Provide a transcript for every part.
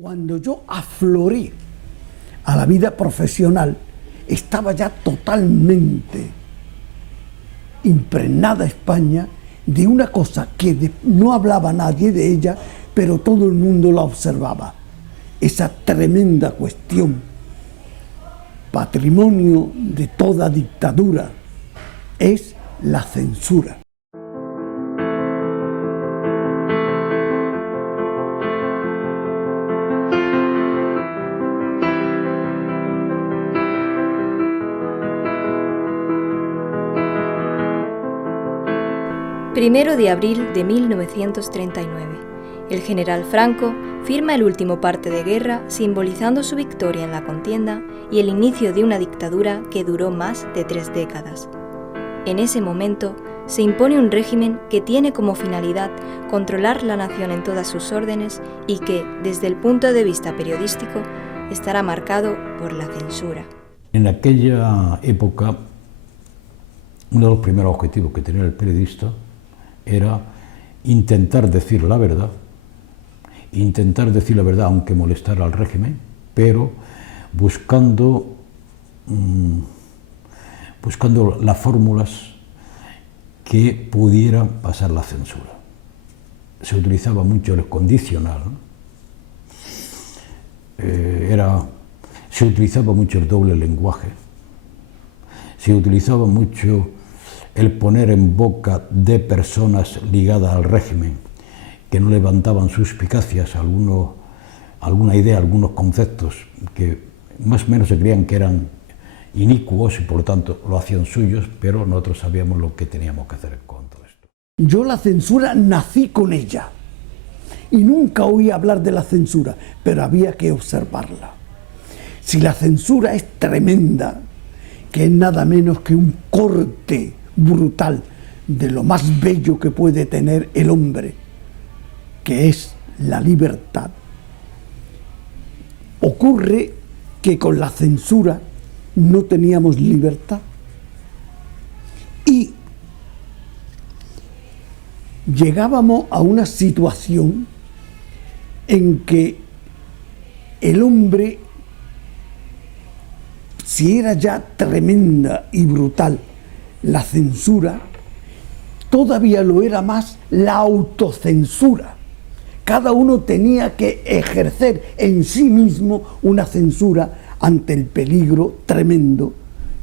Cuando yo afloré a la vida profesional, estaba ya totalmente impregnada España de una cosa que no hablaba nadie de ella, pero todo el mundo la observaba. Esa tremenda cuestión, patrimonio de toda dictadura, es la censura. Primero de abril de 1939. El general Franco firma el último parte de guerra, simbolizando su victoria en la contienda y el inicio de una dictadura que duró más de 3 décadas. En ese momento se impone un régimen que tiene como finalidad controlar la nación en todas sus órdenes y que, desde el punto de vista periodístico, estará marcado por la censura. En aquella época, uno de los primeros objetivos que tenía el periodista era intentar decir la verdad aunque molestara al régimen, pero buscando las fórmulas que pudieran pasar la censura. Se utilizaba mucho el condicional, se utilizaba mucho el doble lenguaje, se utilizaba mucho el poner en boca de personas ligadas al régimen que no levantaban suspicacias, alguna idea, algunos conceptos que más o menos se creían que eran inicuos y por lo tanto lo hacían suyos, pero nosotros sabíamos lo que teníamos que hacer con todo esto. Yo la censura nací con ella y nunca oí hablar de la censura, pero había que observarla. Si la censura es tremenda, que es nada menos que un corte brutal de lo más bello que puede tener el hombre, que es la libertad. Ocurre que con la censura no teníamos libertad y llegábamos a una situación en que el hombre, si era ya tremenda y brutal la censura, todavía lo era más la autocensura. Cada uno tenía que ejercer en sí mismo una censura ante el peligro tremendo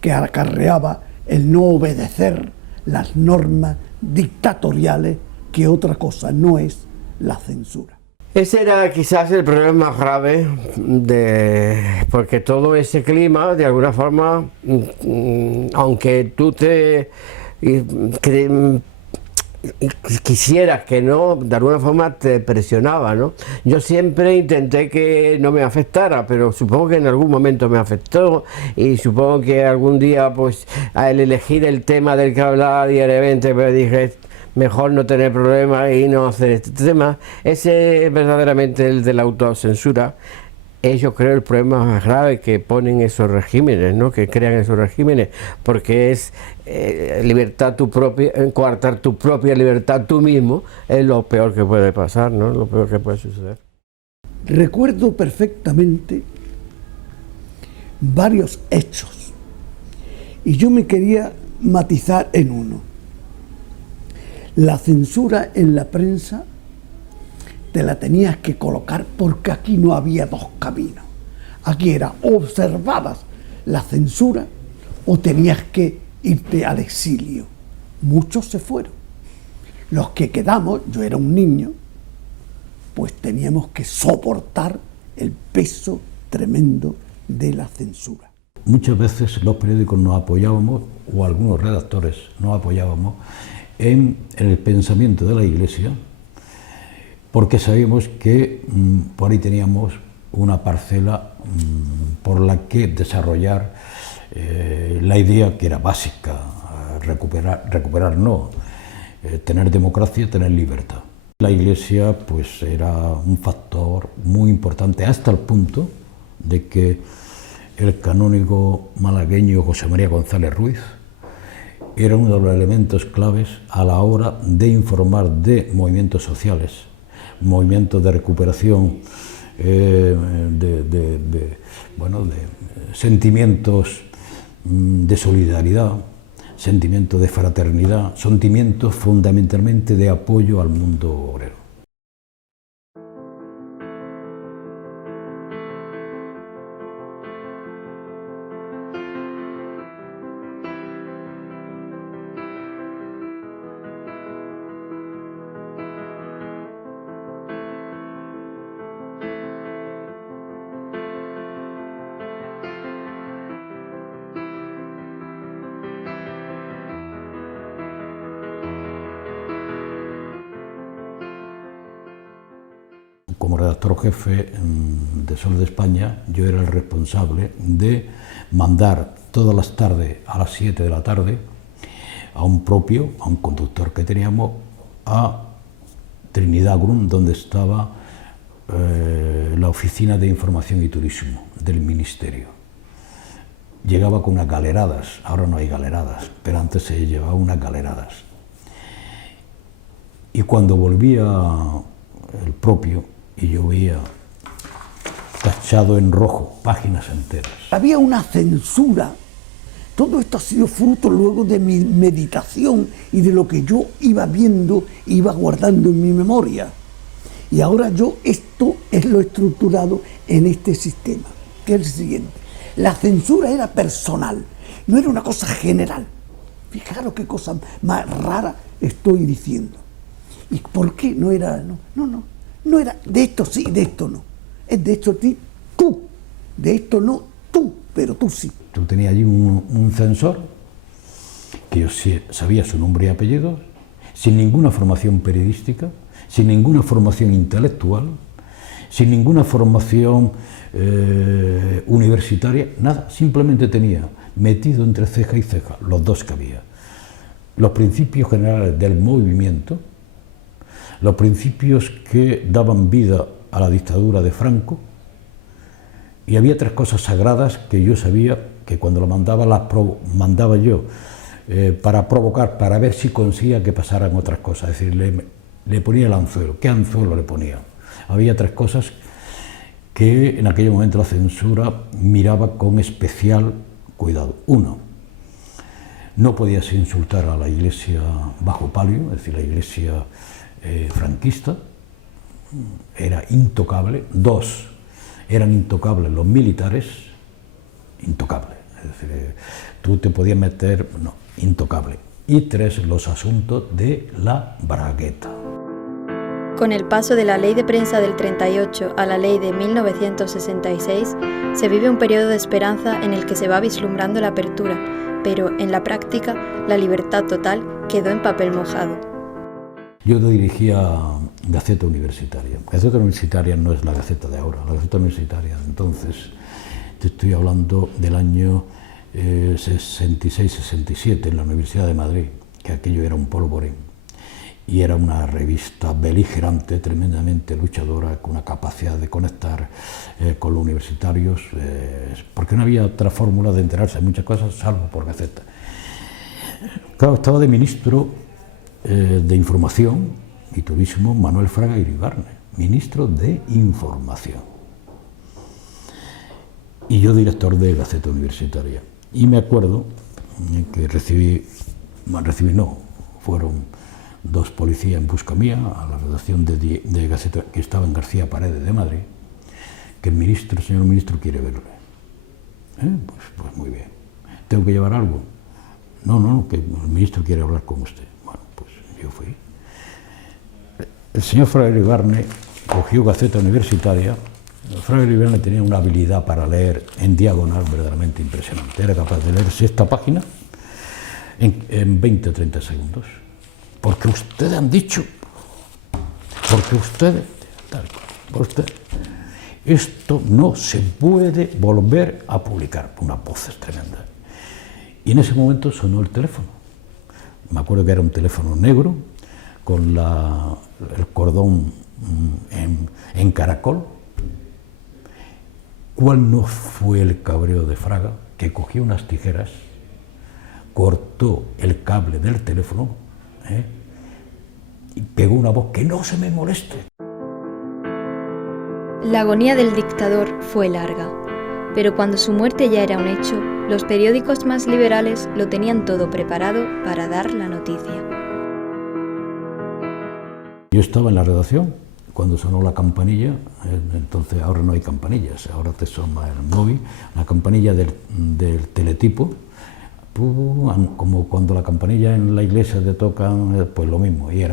que acarreaba el no obedecer las normas dictatoriales, que otra cosa no es la censura. Ese era quizás el problema más grave, porque todo ese clima, de alguna forma, aunque tú quisieras que no, de alguna forma te presionaba, ¿no? Yo siempre intenté que no me afectara, pero supongo que en algún momento me afectó y supongo que algún día, pues, al elegir el tema del que hablaba diariamente, pues dije, mejor no tener problemas y no hacer este tema. Ese es verdaderamente el de la autocensura. Es, yo creo, el problema más grave que ponen esos regímenes, ¿no? Que crean esos regímenes, porque es libertad tu propia, coartar tu propia libertad tú mismo, es lo peor que puede pasar, ¿no? Lo peor que puede suceder. Recuerdo perfectamente varios hechos y yo me quería matizar en uno. La censura en la prensa te la tenías que colocar porque aquí no había dos caminos. Aquí era o observabas la censura o tenías que irte al exilio. Muchos se fueron. Los que quedamos, yo era un niño, pues teníamos que soportar el peso tremendo de la censura. Muchas veces los periódicos nos apoyábamos, o algunos redactores nos apoyábamos, en el pensamiento de la Iglesia, porque sabíamos que por ahí teníamos una parcela por la que desarrollar la idea que era básica, tener democracia, tener libertad. La Iglesia pues era un factor muy importante hasta el punto de que el canónigo malagueño José María González Ruiz era uno de los elementos claves a la hora de informar de movimientos sociales, movimientos de recuperación bueno, de sentimientos de solidaridad, sentimientos de fraternidad, sentimientos fundamentalmente de apoyo al mundo obrero. Como redactor jefe de Sol de España, yo era el responsable de mandar todas las tardes a las 7 de la tarde a un conductor que teníamos, a Trinidad Grun, donde estaba la Oficina de Información y Turismo del Ministerio. Llegaba con unas galeradas, ahora no hay galeradas, pero antes se llevaba unas galeradas. Y cuando volvía el propio, y yo veía tachado en rojo páginas enteras. Había una censura. Todo esto ha sido fruto luego de mi meditación y de lo que yo iba viendo, iba guardando en mi memoria. Y ahora yo esto es lo estructurado en este sistema, que es el siguiente. La censura era personal, no era una cosa general. Fijaros qué cosa más rara estoy diciendo. ¿Y por qué no era? No era de esto sí, de esto no. Es de esto sí, tú. De esto no, tú, pero tú sí. Tú tenías allí un censor que yo sabía su nombre y apellido, sin ninguna formación periodística, sin ninguna formación intelectual, sin ninguna formación universitaria, nada. Simplemente tenía metido entre ceja y ceja, los dos que había, los principios generales del movimiento, los principios que daban vida a la dictadura de Franco, y había tres cosas sagradas que yo sabía que cuando lo mandaba, mandaba yo para provocar, para ver si conseguía que pasaran otras cosas, es decir, le ponía el anzuelo. ¿Qué anzuelo le ponía? Había tres cosas que en aquel momento la censura miraba con especial cuidado. Uno, no podías insultar a la iglesia bajo palio, es decir, la iglesia franquista, era intocable. Dos, eran intocables los militares, intocables, es decir, tú te podías meter, no, intocable. Y tres, los asuntos de la bragueta. Con el paso de la Ley de Prensa del 38 a la Ley de 1966, se vive un periodo de esperanza en el que se va vislumbrando la apertura, pero en la práctica la libertad total quedó en papel mojado. Yo dirigía Gaceta Universitaria. Gaceta Universitaria no es la Gaceta de ahora, la Gaceta Universitaria de entonces, te estoy hablando del año 66-67 en la Universidad de Madrid, que aquello era un polvorín, y era una revista beligerante, tremendamente luchadora, con una capacidad de conectar con los universitarios, porque no había otra fórmula de enterarse de muchas cosas, salvo por Gaceta. Claro, estaba de ministro de Información y Turismo Manuel Fraga Iribarne, ministro de Información, y yo director de Gaceta Universitaria. Y me acuerdo que fueron dos policías en busca mía a la redacción de Gaceta, que estaba en García Paredes de Madrid, que el señor ministro quiere verle. Pues muy bien. ¿Tengo que llevar algo? No, que el ministro quiere hablar con usted. Bueno, pues yo fui. El señor Fraga Iribarne cogió Gaceta Universitaria. Fraga Iribarne tenía una habilidad para leer en diagonal verdaderamente impresionante. Era capaz de leerse esta página en 20 o 30 segundos. Porque ustedes han dicho, porque ustedes, esto no se puede volver a publicar. Unas voces tremendas. Y en ese momento sonó el teléfono. Me acuerdo que era un teléfono negro, con el cordón en caracol. ¿Cuál no fue el cabreo de Fraga? Que cogió unas tijeras, cortó el cable del teléfono, y pegó una voz: que no se me moleste. La agonía del dictador fue larga, pero cuando su muerte ya era un hecho, los periódicos más liberales lo tenían todo preparado para dar la noticia. Yo estaba en la redacción cuando sonó la campanilla, entonces ahora no hay campanillas, ahora te suena el móvil, la campanilla del teletipo, como cuando la campanilla en la iglesia te tocan, pues lo mismo, y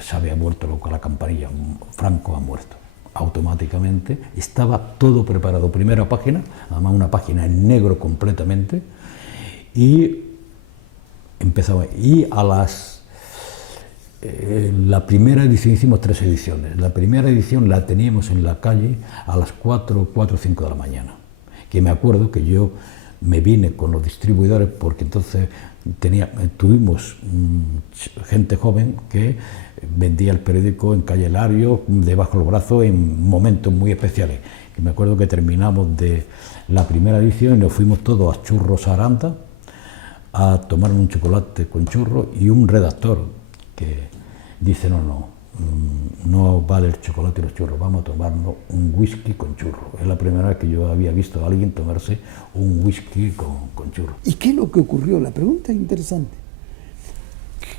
se había vuelto loca la campanilla, Franco ha muerto. Automáticamente estaba todo preparado, primera página, además una página en negro completamente, y empezaba, y a la primera edición, hicimos 3 ediciones, la primera edición la teníamos en la calle a las 4 o 5 de la mañana, que me acuerdo que yo me vine con los distribuidores porque entonces tuvimos gente joven que vendía el periódico en calle Lario, debajo del brazo, en momentos muy especiales. Y me acuerdo que terminamos de la primera edición y nos fuimos todos a Churros Aranda a tomar un chocolate con churros, y un redactor que dice, no vale el chocolate y los churros, vamos a tomarnos un whisky con churros. Es la primera vez que yo había visto a alguien tomarse un whisky con churros. ¿Y qué es lo que ocurrió? La pregunta es interesante.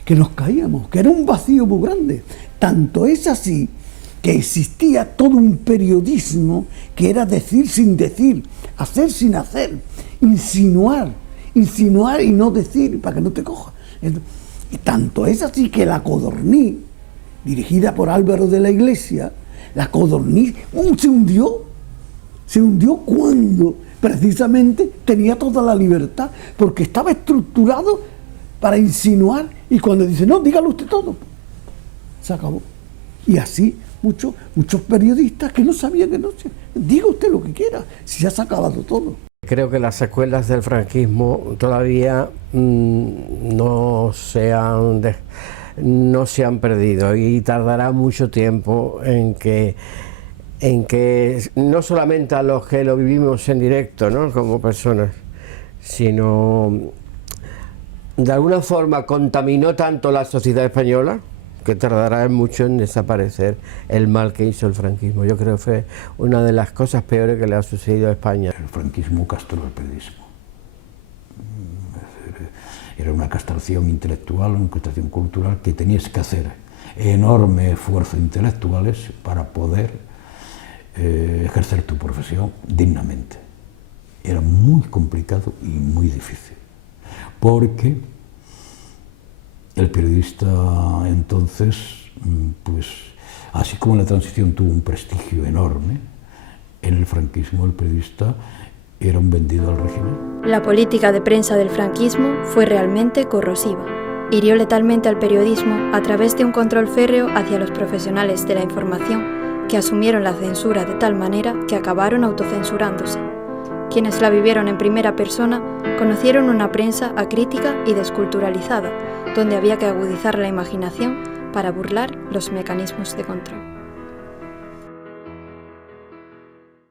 Que nos caíamos, que era un vacío muy grande. Tanto es así que existía todo un periodismo que era decir sin decir, hacer sin hacer, insinuar y no decir para que no te coja. Y tanto es así que la Codorniz, dirigida por Álvaro de la Iglesia, la Codorniz se hundió cuando precisamente tenía toda la libertad, porque estaba estructurado para insinuar, y cuando dice, no, dígalo usted todo, se acabó. Y así muchos periodistas que no sabían que no, diga usted lo que quiera, si ya se ha acabado todo. Creo que las secuelas del franquismo todavía no se han perdido, y tardará mucho tiempo en que no solamente a los que lo vivimos en directo, ¿no?, como personas, sino de alguna forma contaminó tanto la sociedad española que tardará mucho en desaparecer el mal que hizo el franquismo. Yo creo que fue una de las cosas peores que le ha sucedido a España. El franquismo castró el periodismo. Era una castración intelectual, una castración cultural, que tenías que hacer enormes esfuerzos intelectuales para poder ejercer tu profesión dignamente. Era muy complicado y muy difícil, porque el periodista entonces, pues así como en la transición tuvo un prestigio enorme, en el franquismo el periodista era un vendido al régimen. La política de prensa del franquismo fue realmente corrosiva. Hirió letalmente al periodismo a través de un control férreo hacia los profesionales de la información, que asumieron la censura de tal manera que acabaron autocensurándose. Quienes la vivieron en primera persona conocieron una prensa acrítica y desculturalizada, donde había que agudizar la imaginación para burlar los mecanismos de control.